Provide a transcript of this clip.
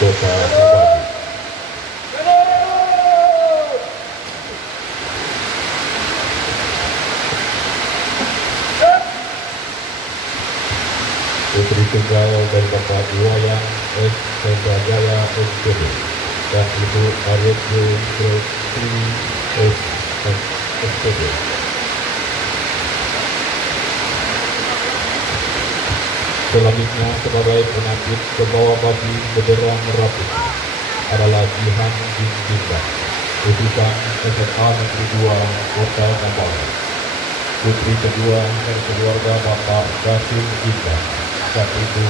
Kota Batu. Putri tunggal dari Bapak Iwayan S. Jaya SPD dan Ibu Aryojo Tri S. SPD. Selanjutnya sebagai pengantin ke bawah bagi bendera merah adalah Jihan bin Tindak, lulusan SMA Negeri 2 Kota Nampala. Putri kedua dari keluarga Bapak Gasim Tindak dan Ibu